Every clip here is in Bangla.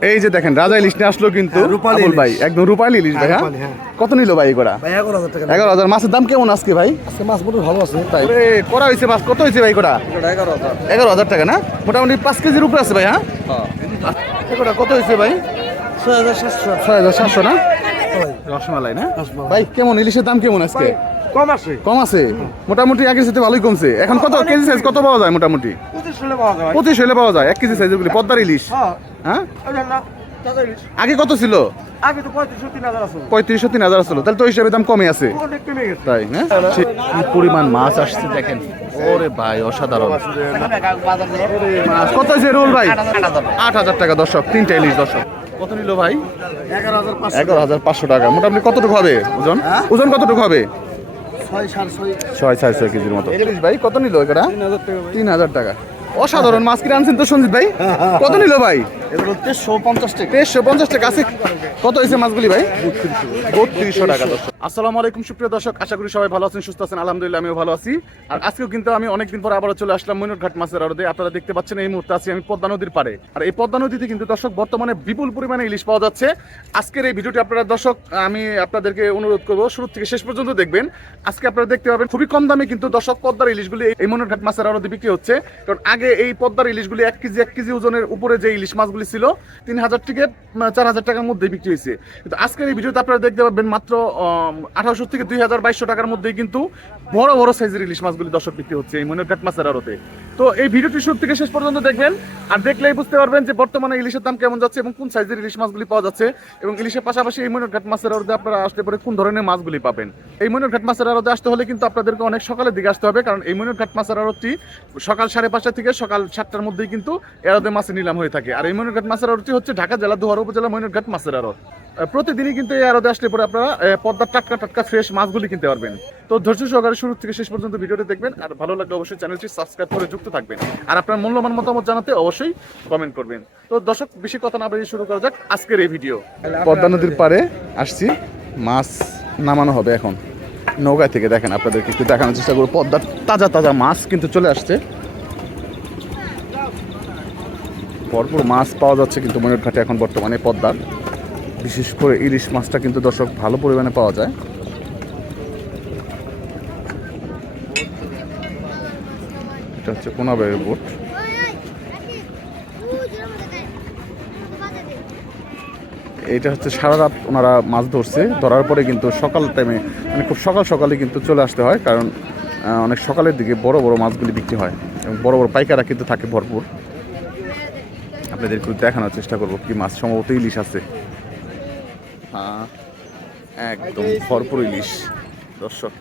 এই যে দেখেন রাজা ইলিশ নিয়ে আসলো কিন্তু হ্যাঁ, রূপালী আবুল ভাই একদম রূপালী ইলিশ ভাই হ্যাঁ হ্যাঁ। কত নিল ভাই এগারো হাজার এগারো হাজার। মাছের দাম কেমন আজকে ভাই? আজকে মাছ মোটর ভালো আছে তাই। করা হয়েছে মাছ কত হয়েছে ভাই কটা এগারো হাজার। টাকা না? মোটামুটি পাঁচ কেজির উপরে আছে ভাই হ্যাঁ? কত হয়েছে ভাই? ছয় হাজার সাতশো। ছয় হাজার সাতশো না? রসমালাই না? ভাই কেমন? ইলিশের দাম কেমন আজকে? কম আছে। কম আছে? মোটামুটি আগের সাথে ভালোই কমছে। এখন কত কেজি সাইজ কত পাওয়া যায় মোটামুটি? পঁচিশ হলে পাওয়া যায়। এক কেজি সাইজের গুলি পদ্মার ইলিশ। হ্যাঁ? হ্যাঁ। আগে কত ছিল? আগে তো পঁয়ত্রিশশো তিন হাজার আছে। পঁয়ত্রিশশো তিন হাজার ছিল তাহলে তো হিসাবে দাম কমে আছে। অনেক কমে গেছে। তাই না কি পরিমাণ মাছ আসছে দেখেন? ওরে ভাই অসাধারণ। কত হয়েছে রোল ভাই? আট হাজার টাকা। দর্শক। তিনটা ইলিশ দর্শক। কত নিল ভাই? এগারো হাজার পাঁচশো। এগারো হাজার পাঁচশো টাকা। মোটামুটি কতটুকু হবে ওজন? ওজন কতটুকু হবে? ছয় সাড়ে ছয়। ছয় ছয় ছয় কেজির মতো। ইলিশ ভাই কত নিল এটা তিন হাজার টাকা। অসাধারণ মাছ কিনে আনছেন তো সঞ্জিত ভাই? কত নিল ভাই? এগুলো পঞ্চাশ টাকা। তেইশশো পঞ্চাশ টাকা আছে। কত হয়েছে মাছগুলি ভাই? বত্রিশশো টাকা আসসালামু আলাইকুম সুপ্রিয় দর্শক আশা করি সবাই ভালো আছেন সুস্থ আছেন আলহামদুলিল্লাহ আমিও ভালো আছি। আর আজকেও কিন্তু আমি অনেকদিন পর আবারও চলে আসলাম ময়ূরঘাট মাছের আড়তে। আপনারা দেখতে পাচ্ছেন এই মুহূর্তে আছি আমি পদ্মা নদীর পারে আর এই পদ্মা নদীতে কিন্তু দর্শক বর্তমানে বিপুল পরিমাণে ইলিশ পাওয়া যাচ্ছে। আজকের এই ভিডিওটি আপনারা দর্শক আমি আপনাদেরকে অনুরোধ করব শুরু থেকে শেষ পর্যন্ত দেখবেন। আজকে আপনারা দেখতে পাবেন খুবই কম দামে কিন্তু দর্শক পদ্মার ইলিশগুলি এই ময়ূরঘাট মাছের আড়তে বিক্রি হচ্ছে। কারণ আগে এই পদ্মার ইলিশগুলি এক কেজি এক কেজি ওজনের উপরে যে ইলিশ মাছগুলি ছিল, তিন হাজার থেকে চার হাজার টাকার মধ্যে বিক্রি হয়েছে। কিন্তু আজকের এই ভিডিওতে আপনারা দেখতে পাবেন মাত্র আঠারোশো থেকে দুই হাজার বাইশশো টাকার মধ্যেই কিন্তু বড় বড় সাইজের ইলিশ মাছগুলি দর্শক বিক্রি হচ্ছে এই ময়ূরঘাট মাছের আড়তে। তো এই ভিডিওটি শুরু থেকে শেষ পর্যন্ত দেখবেন, আর দেখলেই বুঝতে পারবেন যে বর্তমানে ইলিশের দাম কেমন যাচ্ছে এবং কোন সাইজের ইলিশ মাছগুলি পাওয়া যাচ্ছে এবং ইলিশের পাশাপাশি এই ময়ূরঘাট মাছের আড়তে আপনারা আসলে পরে কোন ধরনের মাছগুলি পাবেন। এই ময়ূরঘাট মাছের আড়তে আসতে হলে কিন্তু আপনাদেরকে অনেক সকালের দিকে আসতে হবে, কারণ এই ময়ূরঘাট মাছের আড়তটি সকাল সাড়ে পাঁচটা থেকে সকাল সাতটার মধ্যেই কিন্তু এরাতে মাছের নিলাম হয়ে থাকে। আর এই ময়ূরঘাট মাছের আড়তটি হচ্ছে ঢাকা জেলা দুয়ার উপজেলা ময়ূরঘাট মাছের আহ, প্রতিদিনই কিন্তু এই আড়তে আসলে পরে আপনারা পদ্মার টাটকা টাটকা ফ্রেশ মাছগুলি কিনতে পারবেন। তো ধৈর্য সহকারে শুরু থেকে শেষ পর্যন্ত ভিডিওটি দেখবেন আর ভালো লাগলে অবশ্যই চ্যানেলটি সাবস্ক্রাইব করে যুক্ত থাকবেন। আর আপনার মূল্যবান মতামত জানাতে অবশ্যই কমেন্ট করবেন। তো দর্শক বেশি কথা না বাড়িয়ে শুরু করা যাক আজকের এই ভিডিও পদ্মা নদীর পাড়ে আসছি মাছ নামানো হবে এখন। নৌকা থেকে দেখেন আপনাদেরকে একটু দেখানোর চেষ্টা করব। পদ্মার তাজা তাজা মাছ কিন্তু চলে আসছে। ভরপুর মাছ পাওয়া যাচ্ছে কিন্তু ময়ূর ঘাটে এখন বর্তমানে পদ্মার বিশেষ করে ইলিশ মাছটা কিন্তু দর্শক ভালো পরিমাণে পাওয়া যায়। এটা হচ্ছে কোনাবাইয়ের বোট। এইটা হচ্ছে সারা রাত ওনারা মাছ ধরছে। ধরার পরে কিন্তু সকাল টাইমে মানে খুব সকাল সকালে কিন্তু চলে আসতে হয়। কারণ অনেক সকালের দিকে বড় বড় মাছগুলি বিক্রি হয় এবং বড় বড় পাইকারা কিন্তু থাকে ভরপুর। আপনাদের একটু দেখানোর চেষ্টা করব কি মাছ সম্ভবত ইলিশ আছে। হ্যাঁ, একদম ভরপুর ইলিশ। দর্শক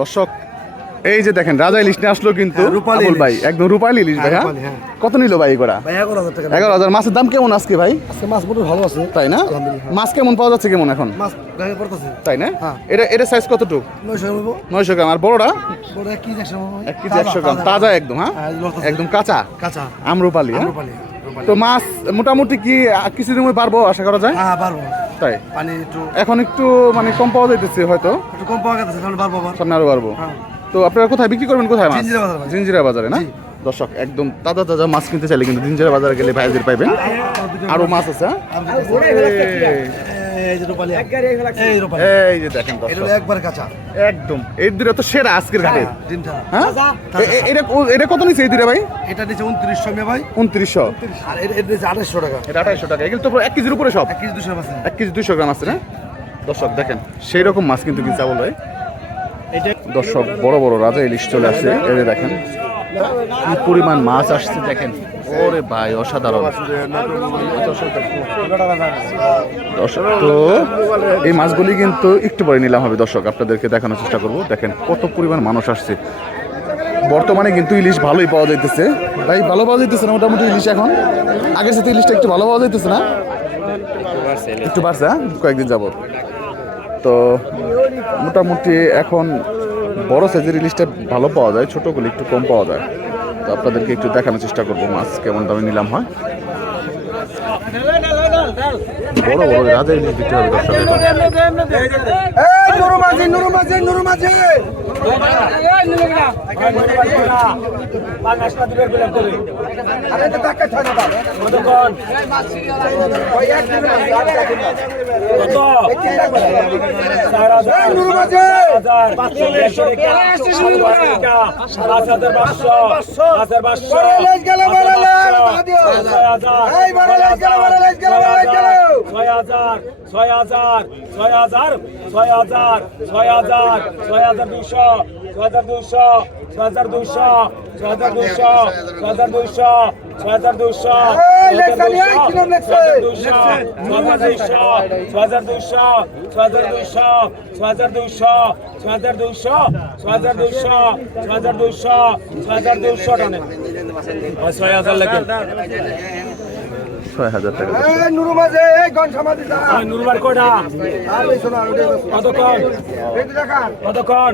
দর্শক এই যে দেখেন রাজা ইলিশ নিয়ে আসলো কিন্তু হ্যাঁ, রূপালী। ভাই একদম রূপালী ইলিশ ভাই হ্যাঁ? হ্যাঁ। কত নিল ভাই এগুলা? এগারো হাজার মাছের দাম কেমন আজকে ভাই? মাছ ভালো আছে। তাই না? মাছ কেমন পাওয়া যাচ্ছে কেমন এখন? তাই না। এটা এটা সাইজ কতটুকু? নয়শো গ্রাম আর বড়টা? বড় এক কেজি একশো গ্রাম তাজা একদম হ্যাঁ। একদম কাঁচা? কাঁচা। আমরুপালি হ্যাঁ। তো মাছ মোটামুটি কি কিছুদিন মধ্যে পারব আশা করা যায়? হ্যাঁ পারব। তাই? পানি একটু এখন একটু মানে কম পাওয়া যাইতেছে হয়তো? একটু কম পাওয়া গেছে তাহলে পারব সামনে আরও পারব। হ্যাঁ। তো আপনারা কোথায় বিক্রি করবেন কোথায় মাছ? জিঞ্জিরা বাজার জিঞ্জিরা বাজারে না? দর্শক একদম তাজা তাজা মাছ কিনতে চাইলে কিন্তু জিঞ্জিরা বাজারে গেলে ভাইদের পাইবেন। আরও মাছ। আছে হ্যাঁ? এই যে রূপালী এই রূপালী এই যে দেখেন দর্শক। একবার কাঁচা। একদম। এই দুটো তো সেরা আজকের ঘাটে। ডিমটা। হ্যাঁ? এ- এ- এটা ও- এটা কত নিচ্ছে এই দুটা ভাই? এটা নিচে উনত্রিশশো মে ভাই। উনত্রিশশো। আর এটা নিচে টাকা। এটা টাকা। এগুলো তো কেজির উপরে সব। কেজি আছে কেজি গ্রাম আছে না? দর্শক দেখেন সেই রকম মাছ কিন্তু দর্শক বড় বড় রাজা ইলিশ চলে আসছে এই দেখেন কি পরিমাণ মাছ আসছে দেখেন। ওরে ভাই, অসাধারণ। তো এই মাছগুলি কিন্তু একটু পরে নিলাম হবে। দর্শক, আপনাদেরকে দেখানোর চেষ্টা করব। দেখেন কত পরিমাণ মানুষ আসছে। বর্তমানে কিন্তু ইলিশ ভালোই পাওয়া যাইতেছে। ভাই, ভালো পাওয়া যাইতেছে না? মোটামুটি ইলিশ এখন? আগের সাথে ইলিশটা একটু ভালো পাওয়া যাইতেছে না? একটু বাড়ছে হ্যাঁ? কয়েকদিন যাব তো মোটামুটি এখন বড় সাইজের ইলিশটা ভালো পাওয়া যায় ছোটোগুলো একটু কম পাওয়া যায়। তো আপনাদেরকে একটু দেখানোর চেষ্টা করব মাছ কেমন দামে নিলাম হয়। বড় বড় রাজের ইলিশ দিতে হবে দর্শক হাজার পাঁচশো হাজার পাঁচশো ছয় হাজার ছয় হাজার ছয় হাজার ছয় হাজার ছয় হাজার ছয় হাজার দুশো ছয় হাজার দুশো ছয় হাজার দুশো ছয় হাজার দুশো ছয় হাজার দুশো ছয় হাজার দুশো ছয় হাজার দুশো ছয় হাজার দুশো ছয় হাজার দুশো ছয় হাজার দুশো ছয় হাজার দুশো ছয় হাজার টাকা কতক্ষণ? কতক্ষণ?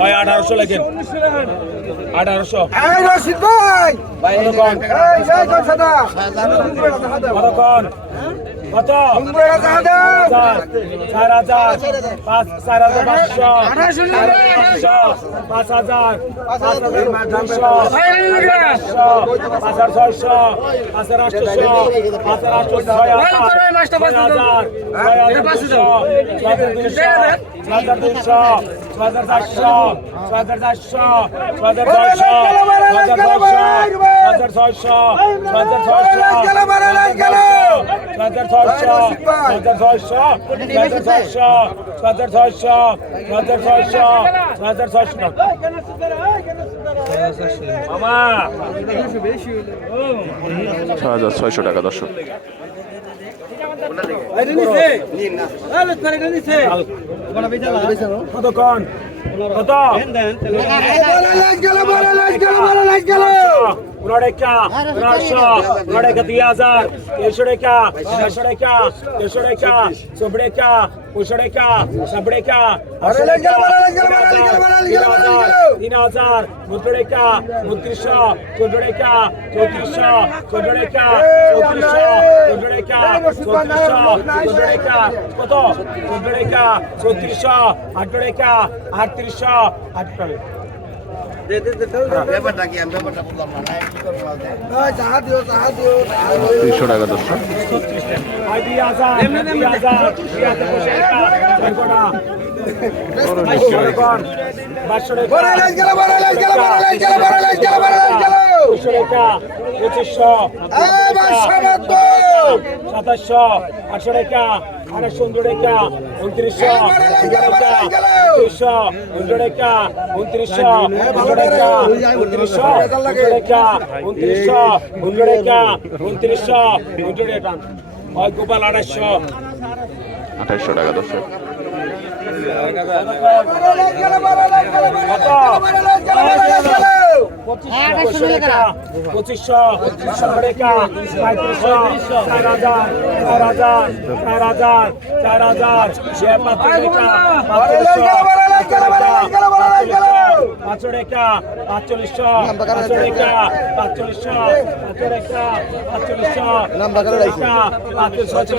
আঠারোশো আঠারোশো লেখেন আঠারোশো ভাই কত চার হাজার পাঁচ চার হাজার পাঁচশো পাঁচশো পাঁচ হাজার পাঁচ হাজার দুশো পাঁচ হাজার ছয়শো পাঁচ হাজার আটশো পাঁচ হাজার আটশো ছয় হাজার ছয় হাজার ছয় হাজার দুশো ছয় হাজার দুশো হাজার চারশো ছয় হাজার চারশো ছয় হাজার ছয়শো হাজার ছয়শো হাজার ছয়শো হাজার ছয়শো হাজার ছয়শো হাজার ছয়শো হাজার ছয়শো হাজার ছয়শো হাজার ছয়শো হাজার ছয়শো টাকা দর্শক। কত? পনেরো টাকা পনেরোশো পনেরো টাকা দুই হাজার তেইশশো টাকা চারশো টাকা তেরোশো টাকা চোদ্দ টাকা পঁয়শো টাকা সাব টাকা আটশো টাকা তিন হাজার তিন হাজার নব্বই টাকা বত্রিশশো চোদ্দ টাকা চৌত্রিশশো চোদ্দ টাকা চৌত্রিশশো চোদ্দ টাকা চৌত্রিশশো চোদ্দ টাকা কত? চোদ্দ টাকা চৌত্রিশশো আঠারো টাকা আটত্রিশশো আঠারো তিনশো টাকা দর্শক পঁচিশশো সাতাশশো আটশো টাকা। আড়াইশো উনজোড়েকা উনত্রিশশো এগারোটা দুইশো উনজোড়েকা উনত্রিশশো উনজোড়েকা উনত্রিশশো উনজোড়েকা উনত্রিশশো উনজোড়েকা উনত্রিশশো উনজোড়েকা হয় গোপাল আড়াইশো আঠাইশশো টাকা দর্শক কত পঁচিশশো পঁচিশশো টাকা পঁয়ত্রিশশো চার হাজার চার হাজার চার হাজার চার হাজার সে পাঁচশো টাকা পাঁচশো টাকা পাঁচচল্লিশশো পাঁচশো টাকা পাঁচচল্লিশশো পাঁচশো টাকা পাঁচচল্লিশশো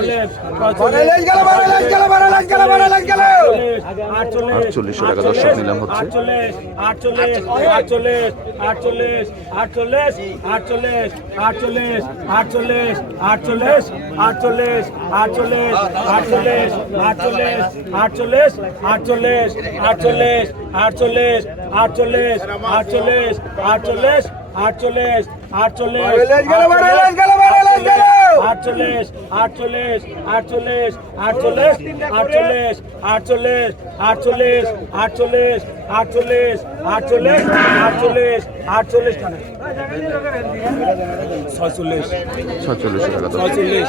আটচল্লিশশো টাকা দর্শক নিলাম হচ্ছে। আটচল্লিশ আটচল্লিশ আটচল্লিশ আটচল্লিশ আটচল্লিশ আটচল্লিশ আটচল্লিশ আটচল্লিশ আটচল্লিশ আটচল্লিশ আটচল্লিশ আটচল্লিশ আটচল্লিশ আটচল্লিশ আটচল্লিশ আটচল্লিশ আটচল্লিশ আটচল্লিশ আটচল্লিশ আটচল্লিশ আটচল্লিশ আটচল্লিশ আটচল্লিশ আটচল্লিশ আটচল্লিশ আটচল্লিশ আটচল্লিশ আটচল্লিশ আটচল্লিশ আটচল্লিশ আটচল্লিশ আটচল্লিশ আটচল্লিশ ছয়চল্লিশ দর্শক ছয়চল্লিশ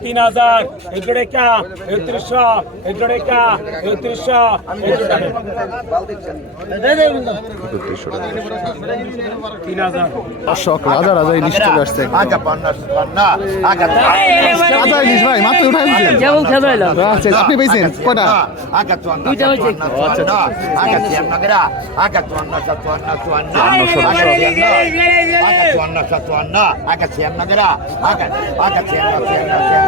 তিন হাজার একশো টাকা একত্রিশশো একশো টাকা একত্রিশশো একশো টাকা রাজা রাজা ইলিশ চলে আসছে রাজা ইলিশ ভাই মাত্র উঠে আসছেন আচ্ছা, আচ্ছা, আপনি পেয়েছেন কটা চুয়ান্ন চুয়ান্ন চুয়ান্ন আকাশ শ্যামনগরা আকাশ আকাশ শ্যামনা শ্যামনা শ্যামনা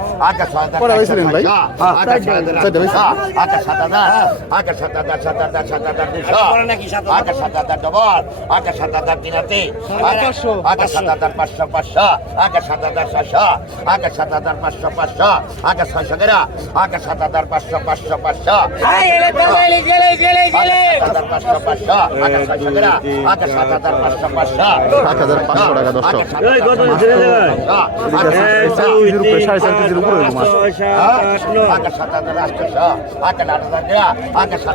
এক হাজার পাঁচশো টাকা দর্শক সাড়ে চার কেজির উপর উপরে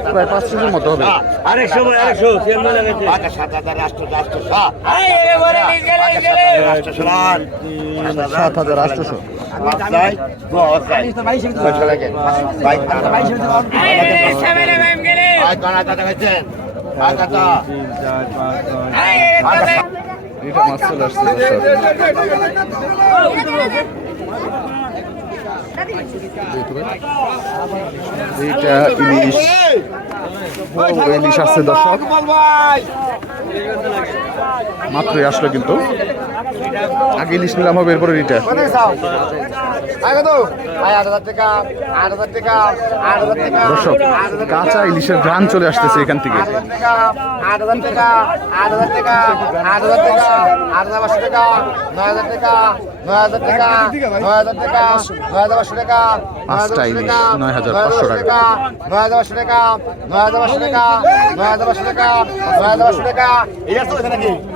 প্রায় পাঁচ কেজির মতো হবে সাত হাজার আটশোশো এটা মাছ চলে আসছে এইটা ইলিশ ইলিশ আছে দর্শক। মাত্রই আসলো কিন্তু। আগে ইলিশ নিলাম, হবে এরপরে রিটার দর্শক, কাঁচা ইলিশের ঘ্রাণ চলে আসতেছে এখান থেকে। হাজার টাকা। নয় হাজার টাকা, নয় হাজার টাকা, নয় হাজার টাকা, নয় হাজার টাকা Ele é doido, né, Gui?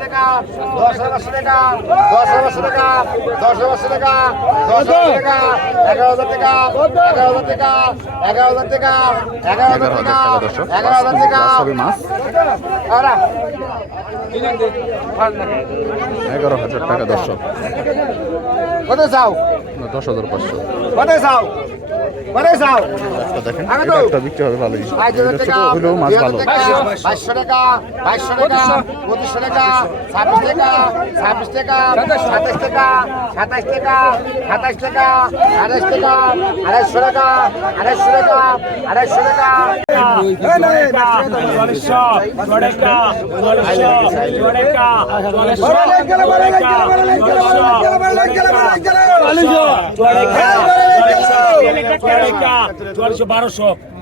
টাকা দশ হাজার টাকা দশ হাজার টাকা দশ হাজার টাকা এগারো হাজার টাকা এগারো হাজার টাকা এগারো হাজার টাকা এগারো হাজার এগারো হাজার টাকা টাকা দর্শক এগারো হাজার টাকা। প্লাস হবে মাছ এগারো হাজার টাকা দর্শক কত চাও? দশ হাজার পাঁচশো। কত চাও? কত দেখেন। একটা বিক্রি হবে ভালোই। টাকা হলেও মাছ ভালো। বাইশশো টাকা বাইশশো টাকা পঁচিশশো টাকা ছাব্বিশ টাকা ছাব্বিশ টাকা সাতাশ টাকা সাতাশ টাকা সাতাশ টাকা আঠাশ টাকা আড়াইশো টাকা আড়াইশো টাকা আড়াইশো টাকা বারোশো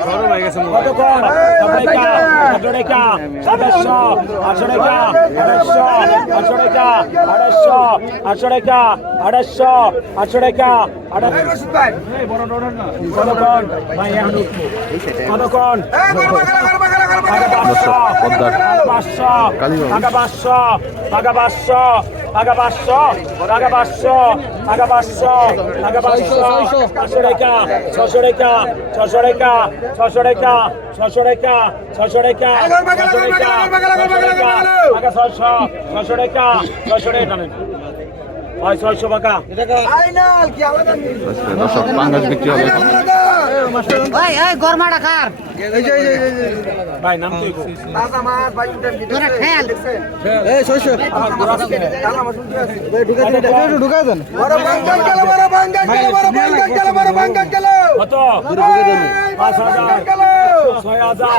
গরম হয়ে গেছে কতক্ষণ পদ্মার ছশো রেখা ছশো রেখা দর্শক পাঙ্গাস বিক্রি হবে। গরমাটা কার? ভাই নাম ঢুকা দেন পাঁচ হাজার। ছয় হাজার।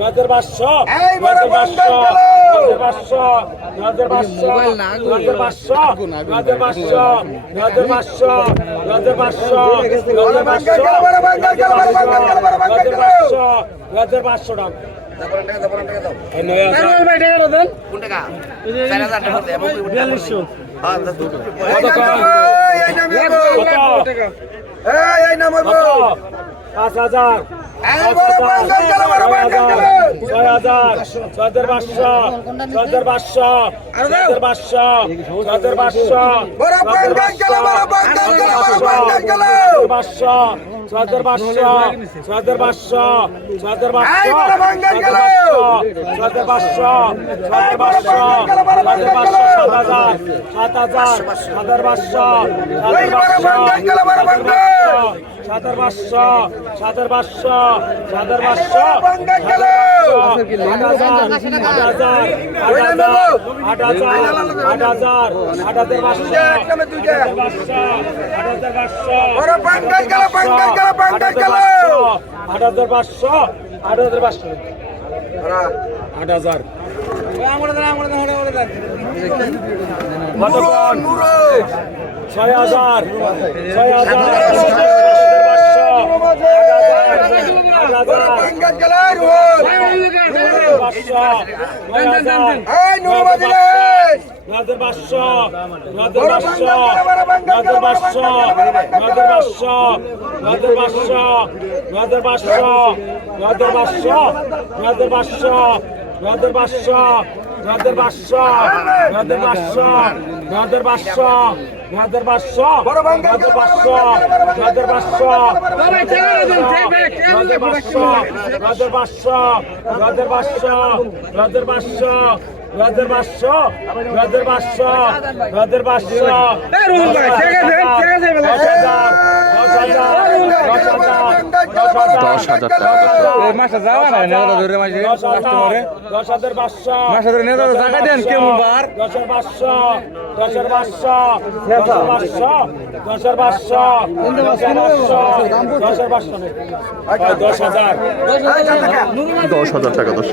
আলাদা পাঁচশো আটাত্তর পাঁচশো মনে নদের পাঁচশো নদের পাঁচশো নদের পাঁচশো নদের পাঁচশো নদের পাঁচশো নদের পাঁচশো নদের পাঁচশো গেল পাঁচশো নদের পাঁচশো নদের পাঁচশো ছয় হাজার ছয় হাজার পাঁচশো ছয় হাজার পাঁচশো ছয় হাজার পাঁচশো ছয় হাজার পাঁচশো পাঁচশো ছয় হাজার পাঁচশো ছয় হাজার পাঁচশো ছয় হাজার পাঁচশো ছয় হাজার পাঁচশো ছয় পাঁচশো সাত হাজার সাত হাজার সাত হাজার পাঁচশো সাত হাজার পাঁচশো সাদার পাঁচশো সাদার পাঁচশো সাদার পাঁচশো আট হাজার আট হাজার আট হাজার আট হাজার পাঁচশো আট হাজার পাঁচশো আট হাজার ছয় হাজার। ছয় হাজার। রাদের বাদশাহ রাদের বাদশাহ রাদের বাদশাহ রাদের বাদশাহ হাজার পাঁচশো নদের পাঁচশো নদের পাঁচশো। নদের পাঁচশো নদের পাঁচশো নদের পাঁচশো নদের পাঁচশো নদের পাঁচশো নদের পাঁচশো নদের পাঁচশো নদের পাঁচশো। দশ হাজার টাকা পাঁচশো দশের পাঁচশো পাঁচশো দশের পাঁচশো পাঁচশো দশ হাজার দশ হাজার দশ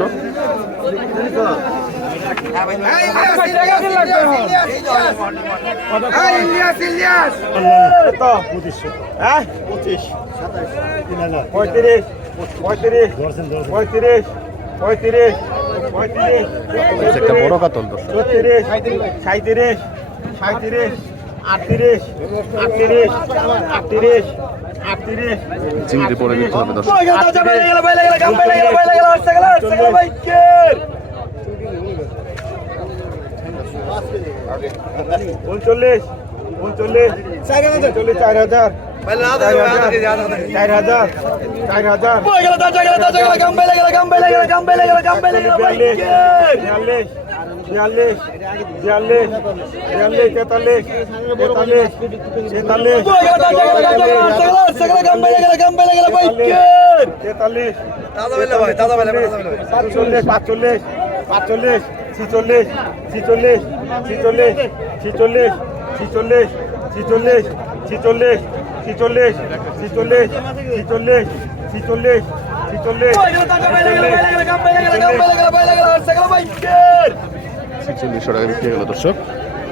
পঁয়ত্রিশ পঁয়ত্রিশ পঁয়ত্রিশ পঁয়ত্রিশ পঁয়ত্রিশ একটা বড় কাতল ছত্রিশ সাঁত্রিশ সাঁত্রিশ আটত্রিশ আটত্রিশ আটত্রিশ আটত্রিশ চিংড়ি পরে বিক্রি হবে দর্শক উনচল্লিশ উনচল্লিশ চার হাজার চার হাজার চার হাজার চার হাজার বিয়াল্লিশ বিয়াল্লিশ বিয়াল্লিশ বিয়াল্লিশ তেতাল্লিশ তেতাল্লিশ তেতাল্লিশ তেতাল্লিশ পাঁচচল্লিশ পাঁচচল্লিশ পাঁচচল্লিশ ছিচল্লিশ ছিচল্লিশ ছিচল্লিশ ছিচল্লিশ ছিচল্লিশ ছিচল্লিশ ছিচল্লিশ ছিচল্লিশ ছিচল্লিশ ছিচল্লিশ ছিচল্লিশ ছিচল্লিশ ছেচল্লিশশো টাকা বিক্রি হয়ে গেল দর্শক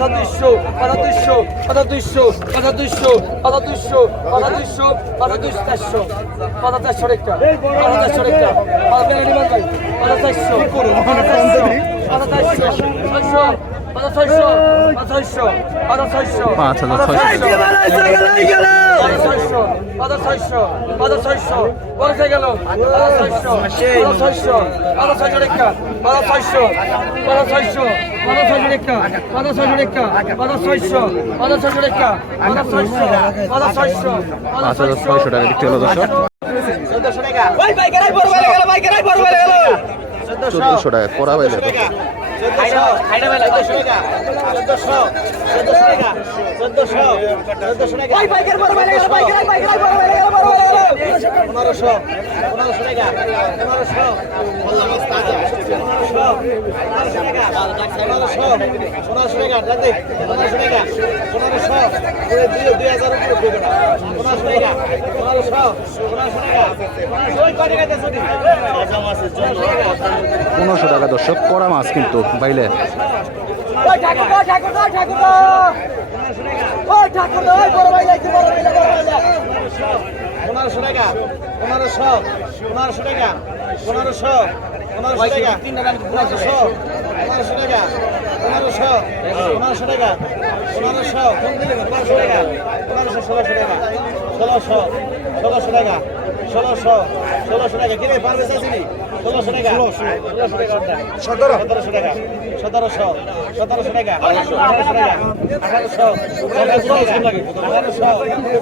পাতা দুইশো পাতা দুইশো পাতা দুইশো পাতা দুইশো পাতা দুইশো পাতা দুইশো পাতা দুইশো চারশো পাতা চারশো একটা পাতা চারশো একটা পাতা চারশো পাতা চারশো চারশো পাঁচ হাজার ছয়শো পাঁচ হাজার ছয়শো ছয়শো কত ছয়শো কত ছয়শো পৌঁছে গেল ছয়শো ছয়শো কত ছয়শো রেখা কত ছয়শো কত ছয়শো কত ছয়শো রেখা কত ছয়শো রেখা কত ছয়শো কত ছয়শো রেখা কত ছয়শো কত ছয়শো পাঁচ হাজার ছয়শো চোদ্দশো টাকা করা বাইলে চোদ্দশো টাকা পনেরোশো টাকা পনেরোশো পনেরোশো পনেরোশো টাকা দাদি পনেরোশো টাকা পনেরোশো দুই হাজার পনেরোশো টাকা পনেরোশো পনেরোশো টাকা পনেরোশো টাকা দর্শক করা মাছ কিন্তু বাইলে ঠাকুর ঠাকুর ঠাকুর ঠাকুর ঠাকুর বড় ভাই পনেরোশো টাকা পনেরোশো পনেরোশো টাকা পনেরোশো পনেরোশো টাকা পনেরোশো পনেরোশো টাকা পনেরোশো পনেরোশো টাকা পনেরোশো পনেরোশো টাকা পনেরোশো ষোলোশো টাকা ষোলোশো ষোলোশো টাকা ষোলোশো ষোলোশো টাকা। কিনে পারবে চাইছিনি ষোলোশো টাকা সতেরো। সতেরোশো টাকা সতেরোশো সতেরোশো টাকা আঠারোশো টাকা আঠারোশো আঠারোশো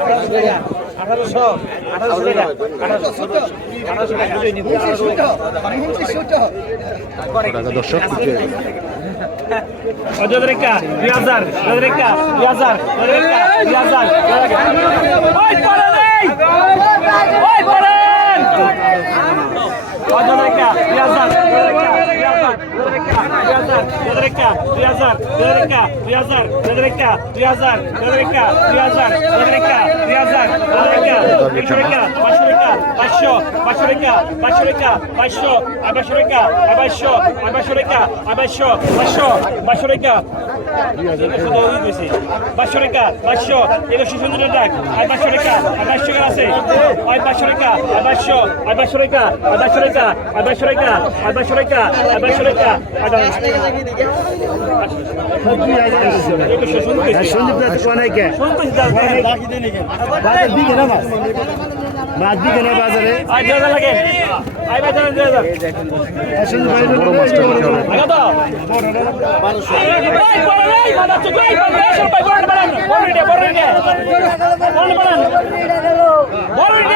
আঠারোশো টাকা আঠারোশো আঠারোশো টাকা আঠারোশো আঠারোশো টাকা। দর্শক? অযোধ্যা দুই হাজার দুই হাজার দুই হাজার দুই হাজার পাঁচশো পাঁচশো রেখা পাঁচশো রেখা পাঁচশো আবাসো রেখা আবাসো আবাসো রেখা আবাসো পাঁচশো পাঁচশো রেখা পাঁচশো রেখা পাঁচশো একুশশো সুন্দর ডাক পাঁচশো রেখা আর পাঁচশো আছে আর পাঁচশো রেখা আর পাঁচশো আর পাঁচশো রেখা আর পাঁচশো রেখা আর পাঁচশো রেখা আর সন্দীপ দাস অনেকে বাজার দিকে না মাছ মাছ দিকে না বাজারে বড়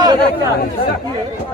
Gerek yok.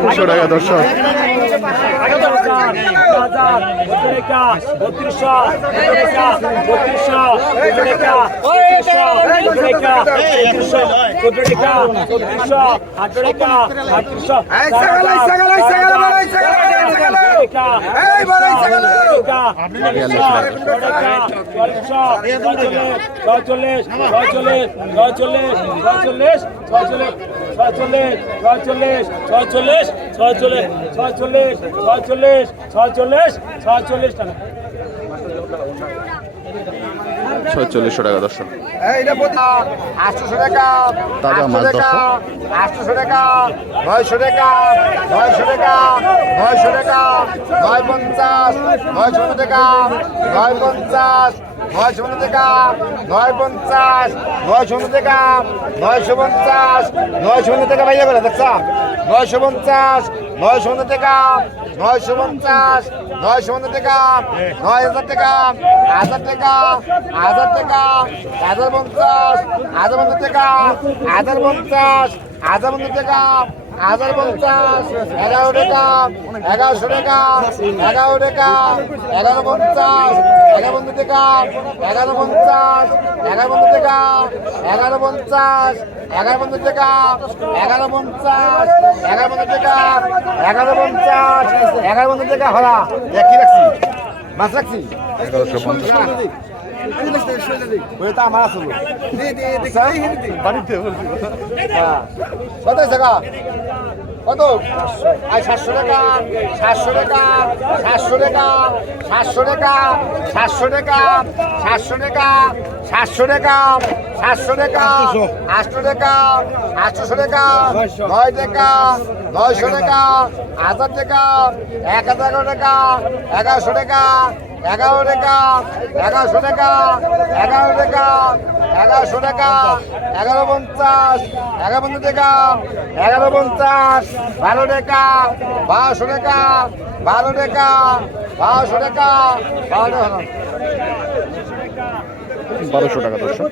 তিনশো টাকা দর্শক আটশো টাকা আটশো না দুশো টাকা দর্শক ছয়চল্লিশ ছয়চল্লিশ ছয়চল্লিশ ছয়চল্লিশ ছয়চল্লিশ ছয়চল্লিশ ছয়চল্লিশ ছয়চল্লিশ ছয়চল্লিশ ছয়চল্লিশ ছয়চল্লিশ ছয়চল্লিশ টাকা ছয়চল্লিশশো টাকা দর্শক তাজা মাছ আটশো দর্শক। আটশোশো টাকা নয়শো টাকা নয়শো টাকা নয়শো টাকা নয় পঞ্চাশ নয়শো টাকা নয় পঞ্চাশ নয়শো টাকা নয় পঞ্চাশ নয়শো টাকা নয়শো পঞ্চাশ নয়শো টাকা ভাইয়া করে দেখছা নয়শো পঞ্চাশ নয়শো টাকা নয়শো পঞ্চাশ, নয়শো টাকা, নয় হাজার টাকা হাজার টাকা হাজার টাকা, হাজার পঞ্চাশ হাজার পঞ্চাশ টাকা, হাজার পঞ্চাশ হাজার পঞ্চাশ টাকা হাজার পঞ্চাশ এগারো টাকা এগারোশো টাকা এগারো টাকা এগারো পঞ্চাশ এগারো পঞ্চাশ টাকা এগারো পঞ্চাশ এগারো পঞ্চাশ টাকা এগারো পঞ্চাশ এগারো পঞ্চাশ টাকা এগারো পঞ্চাশ এগারো পঞ্চাশ টাকা এগারো পঞ্চাশ এগারো পঞ্চাশ টাকা হলা। কি রাখছি? মাছ রাখছি? এগারোশো পঞ্চাশ ওই তো আমার আসলো কত টাকা কত আই সাতশো টাকা সাতশো টাকা সাতশো টাকা সাতশো টাকা সাতশো টাকা সাতশো টাকা সাতশো টাকা সাতশো টাকা আটশো টাকা আটশোশো টাকা নয় টাকা নয়শো টাকা হাজার টাকা এক হাজার টাকা এগারোশো টাকা এগারো টাকা এগারোশো টাকা এগারো টাকা এগারোশো টাকা এগারো পঞ্চাশ এগারো পঞ্চাশ টাকা এগারো পঞ্চাশ বারো টাকা বারোশো টাকা বারো টাকা বারোশো টাকা বারো টাকা। বারোশো টাকা দর্শক।